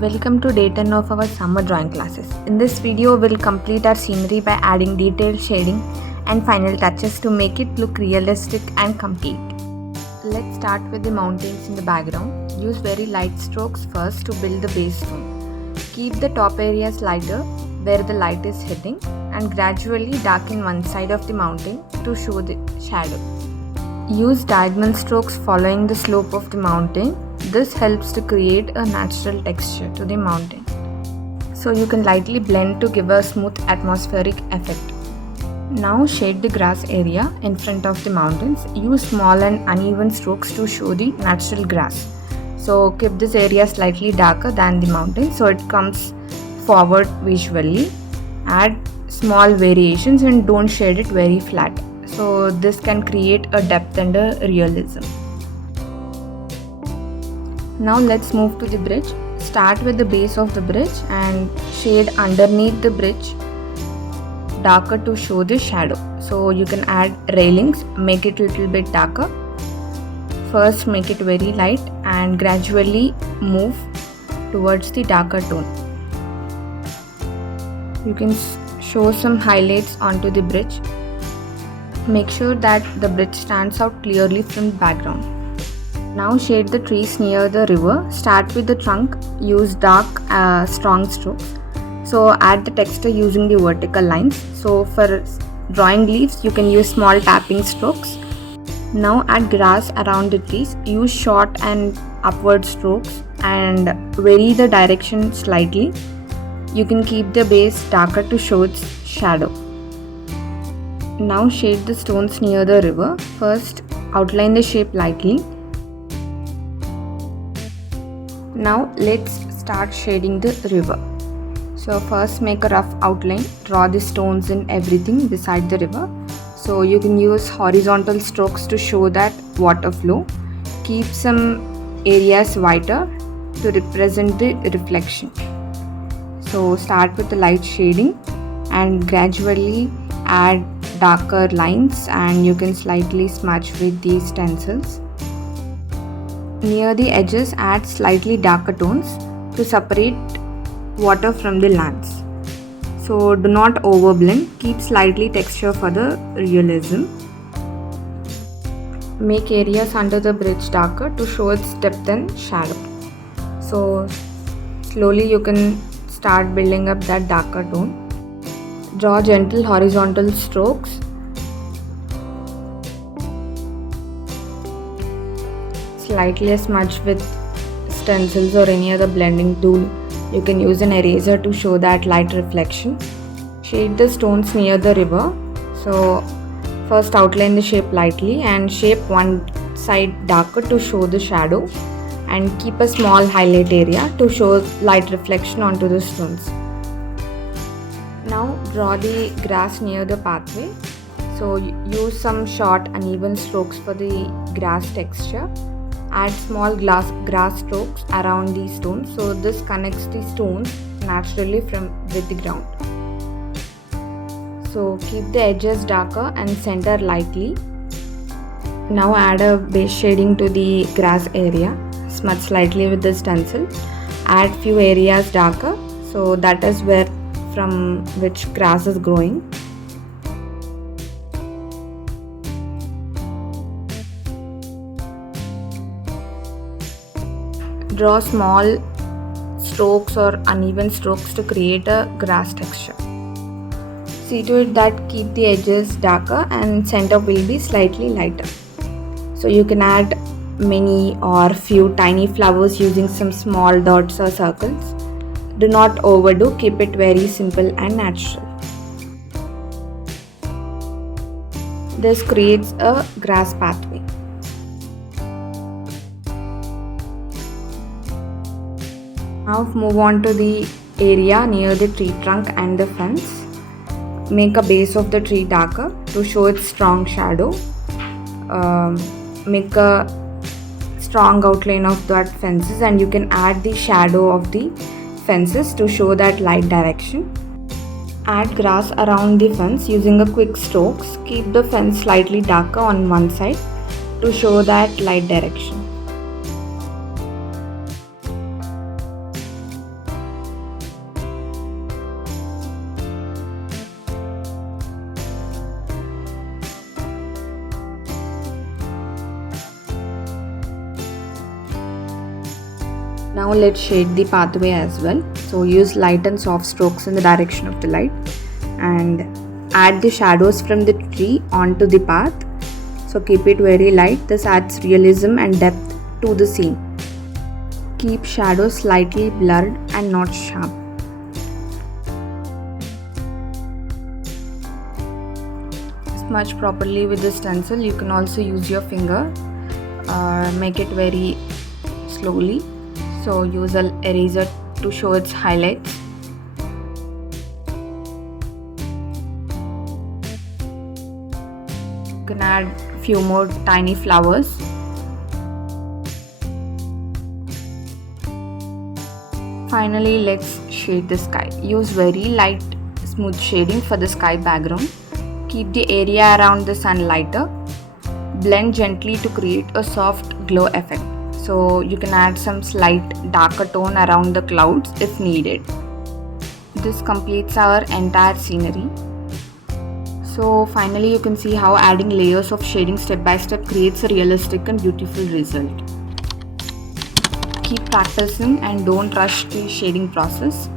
Welcome to day 10 of our summer drawing classes. In this video, we'll complete our scenery by adding detailed shading and final touches to make it look realistic and complete. Let's start with the mountains in the background. Use very light strokes first to build the base tone. Keep the top areas lighter where the light is hitting and gradually darken one side of the mountain to show the shadow. Use diagonal strokes following the slope of the mountain. This helps to create a natural texture to the mountain. So you can lightly blend to give a smooth atmospheric effect. Now shade the grass area in front of the mountains. Use small and uneven strokes to show the natural grass. So keep this area slightly darker than the mountain so it comes forward visually. Add small variations and don't shade it very flat. So this can create a depth and a realism. Now let's move to the bridge. Start with the base of the bridge and shade underneath the bridge darker to show the shadow. So you can add railings, make it a little bit darker. First make it very light and gradually move towards the darker tone. You can show some highlights onto the bridge. Make sure that the bridge stands out clearly from the background. Now shade the trees near the river. Start with the trunk. Use dark, strong strokes. So add the texture using the vertical lines. So for drawing leaves, you can use small tapping strokes. Now add grass around the trees. Use short and upward strokes and vary the direction slightly. You can keep the base darker to show its shadow. Now shade the stones near the river. First outline the shape lightly. Now let's start shading the river. So first make a rough outline. Draw the stones and everything beside the river. So you can use horizontal strokes to show that water flow. Keep some areas whiter to represent the reflection. So start with the light shading and gradually add darker lines and you can slightly smudge with these stencils. Near the edges, add slightly darker tones to separate water from the lands. So do not overblend, keep slightly texture for the realism. Make areas under the bridge darker to show its depth and shadow. So slowly you can start building up that darker tone. Draw gentle horizontal strokes. Slightly smudge with stencils or any other blending tool. You can use an eraser to show that light reflection. Shade the stones near the river. So first outline the shape lightly and shape one side darker to show the shadow and keep a small highlight area to show light reflection onto the stones. Now draw the grass near the pathway. So use some short uneven strokes for the grass texture. Add small grass strokes around these stones. So this connects the stones naturally with the ground. So keep the edges darker and center lightly. Now add a base shading to the grass area. Smudge slightly with the stencil. Add few areas darker. So that is where from which grass is growing. Draw small strokes or uneven strokes to create a grass texture. See to it that keep the edges darker and center will be slightly lighter. So you can add many or few tiny flowers using some small dots or circles. Do not overdo, keep it very simple and natural. This creates a grass pathway. Now move on to the area near the tree trunk and the fence. Make a base of the tree darker to show its strong shadow. Make a strong outline of that fences and you can add the shadow of the fences to show that light direction. Add grass around the fence using a quick strokes. Keep the fence slightly darker on one side to show that light direction. Now let's shade the pathway as well. So use light and soft strokes in the direction of the light and add the shadows from the tree onto the path. So keep it very light. This adds realism and depth to the scene. Keep shadows slightly blurred and not sharp. Smudge properly with the stencil. You can also use your finger. Make it very slowly. So use an eraser to show its highlights. You can add a few more tiny flowers. Finally, let's shade the sky. Use very light, smooth shading for the sky background. Keep the area around the sun lighter. Blend gently to create a soft glow effect. So you can add some slight darker tone around the clouds if needed. This completes our entire scenery. So finally you can see how adding layers of shading step by step creates a realistic and beautiful result. Keep practicing and don't rush the shading process.